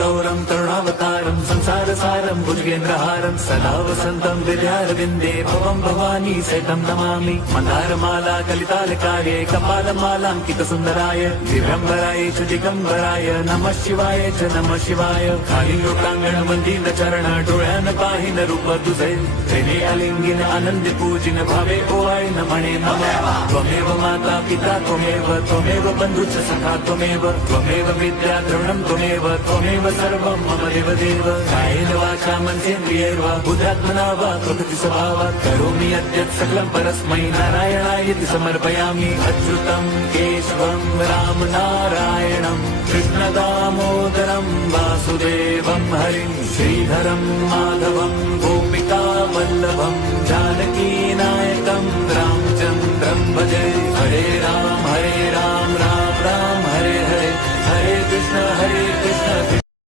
गौरम करुणावतारम संसार सारम भुजगेन्द्रहारम सदा वसंतम विद्यारविंदे भवम भवानी सहितं नमामि मंदारमाला कलितालकार्ये कपालमालांकित सुंदराय दिव्यंबराय च दिगंबराय नमः शिवाय च नमः शिवाय खाली लोकांगण मंदिर चरण डोळ्यान पाहिन रूप तुझे प्रेमे अलिंगिन आनंद पूजिन भावे ओवाळी न म्हणे नमः त्वमेव माता पिता त्वमेव बंधुच सखा त्वमेव विद्या द्रवणं त्वमेव सर्वं मम देव कायेन वाचा मनसेन्द्रियैर्वा बुद्ध्यात्मना वा प्रकृति स्वभावात् करोमि यद्यत् सकलं परस्मै नारायणायति समर्पयामि अच्युतं केशवं राम नारायणं कृष्णदामोदरं वासुदेवं हरिं श्रीधरं माधवं गोपिका वल्लभं जानकी नायकं रामचन्द्रं भजे हरे राम